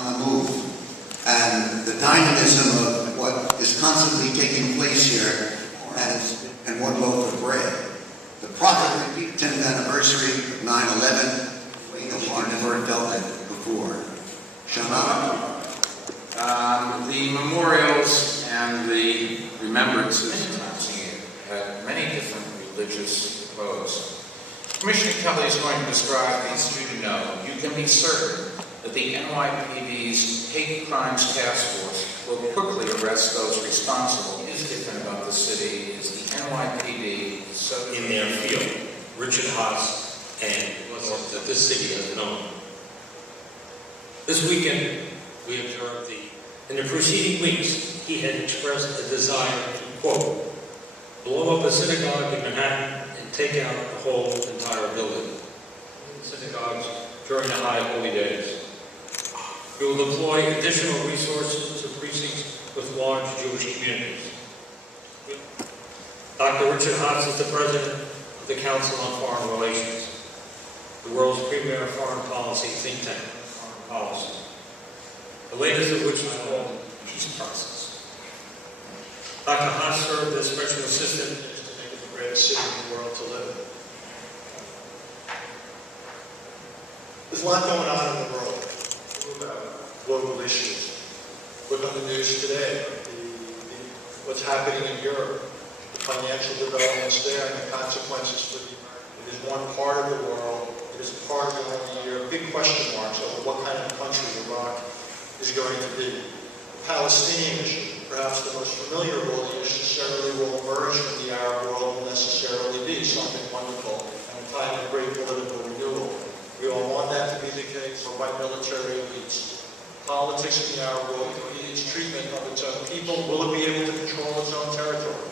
on the move. And the dynamism of what is constantly taking place here and one loaf of bread. The prophet repeated 10th anniversary of 9/11. We never felt it before. Shana. The memorials and the remembrances had many different religious modes. Commissioner Kelly is going to describe these to you know. You can be certain that the NYPD's Hate Crimes Task Force will quickly arrest those responsible. What is different about the city is the NYPD in their field, Richard Haas, and that this city has known. This weekend, we observed in the preceding weeks, he had expressed a desire to, quote, blow up a synagogue in Manhattan and take out the whole entire building. Synagogues during the high holy days. We will deploy additional resources to precincts with large Jewish communities. Dr. Richard Haas is the president of the Council on Foreign Relations, the world's premier foreign policy think tank, foreign policy. The latest of which is called Peace Process. Dr. Haas served as special assistant to make it the greatest city in the world to live in. There's a lot going on in the world about global issues. Look on the news today, what's happening in Europe, the financial developments there and the consequences for the American. It is one part of the world, it is a part of the world here, big question marks over what kind of country Iraq is going to be. The Palestinian issue, perhaps the most familiar world necessarily will emerge from the Arab world, will necessarily be something wonderful and a time of great political renewal. We all want that to be the case by military elites. Politics in the Arab world will be its treatment of its own people. Will it be able to control its own territory?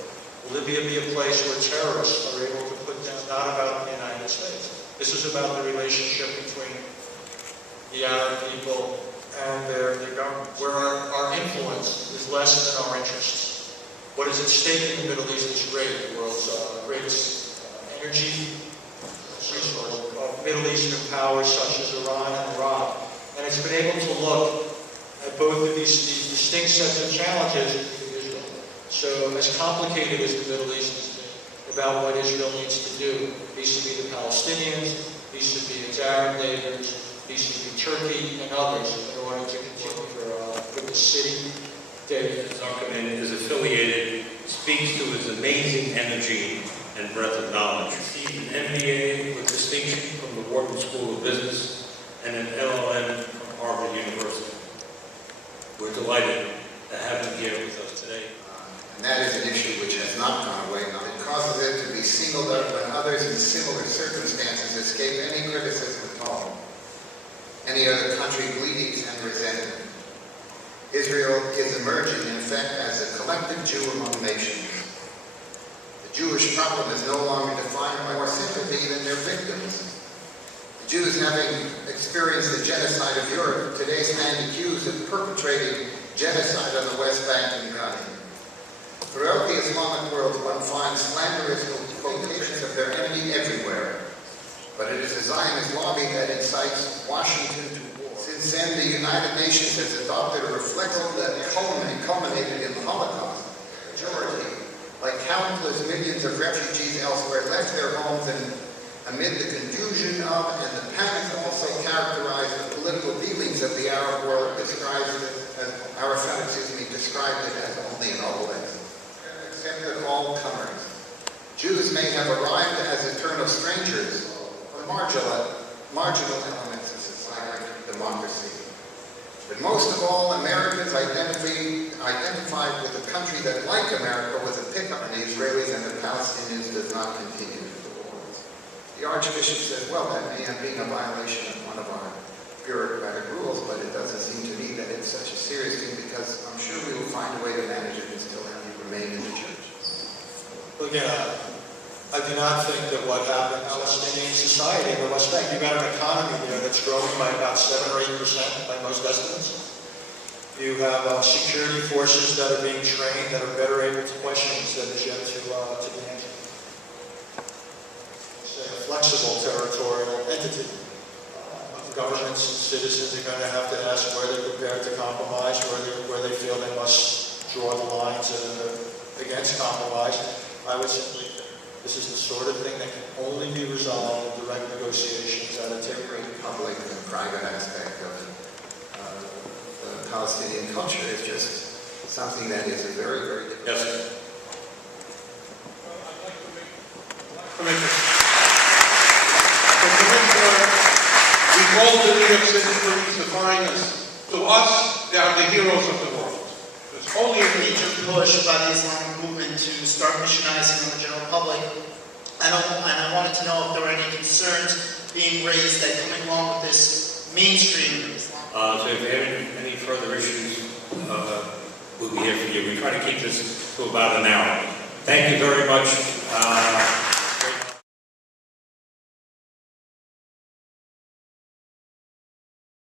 Will it be a place where terrorists are able to put down, not about the United States. This is about the relationship between the Arab people and their government, where our influence is less than our interests. What is at stake in the Middle East is great. The world's greatest energy resource of Middle Eastern powers such as Iran and Iraq. And it's been able to look at both of these distinct sets of challenges to Israel. So as complicated as the Middle East is about what Israel needs to do, vis-a-vis the Palestinians, vis-a-vis its Arab neighbors, vis-a-vis Turkey and others, in order to continue for the city. David Zuckerman is affiliated, speaks to his amazing energy and breadth of knowledge. Received an MBA with distinction from the Wharton School of Business and an LLM from Harvard University. We're delighted to have him here with us today. And that is an issue which has not gone away. It causes it to be singled out when others in similar circumstances escape any criticism at all. Any other country bleeds and resentment. Israel is emerging, in effect, as a collective Jew among nations. The Jewish problem is no longer defined by more sympathy than their victims. The Jews, having experienced the genocide of Europe, today stand accused of perpetrating genocide on the West Bank and Gaza. Throughout the Islamic world, one finds slanderous quotations of their enemy everywhere. But it is a Zionist lobby that incites Washington to war. Since then, the United Nations has adopted a reflexive that culminated in the Holocaust. The majority, like countless millions of refugees elsewhere, left their homes and amid the confusion of and the panic also characterized the political dealings of the Arab world, described it as only an OLED. Accepted all comers. Jews may have arrived as eternal strangers or marginal elements of society and democracy. But most of all, Americans identified with a country that, like America, was a pickup, and the Israelis and the Palestinians does not continue. The Archbishop said, well, that may have been a violation of one of our bureaucratic rules, but it doesn't seem to me that it's such a serious thing, because I'm sure we will find a way to manage it and still have you remain in the church. Well, again, I do not think that what happened in Palestinian society in the West Bank, you've got an economy there that's growing by about 7 or 8% by most estimates. You have security forces that are being trained that are better able to question that is yet to be answered. It's a flexible territorial entity of government governments and citizens are going to have to ask where they're prepared to compromise, where they feel they must draw the lines against compromise. I would simply think this is the sort of thing that can only be resolved in direct negotiations at a table. Every public and private aspect of the Palestinian culture is just something that is a very, very difficult. Yes, sir. We call the New York City police the finest. To us, they are the heroes of the world. It's only a major push by the Islamic movement to start missionizing on the general public. And I wanted to know if there were any concerns being raised that coming along with this mainstream Islam. So if you have any further issues, we'll be here for you. We try to keep this to about an hour. Thank you very much.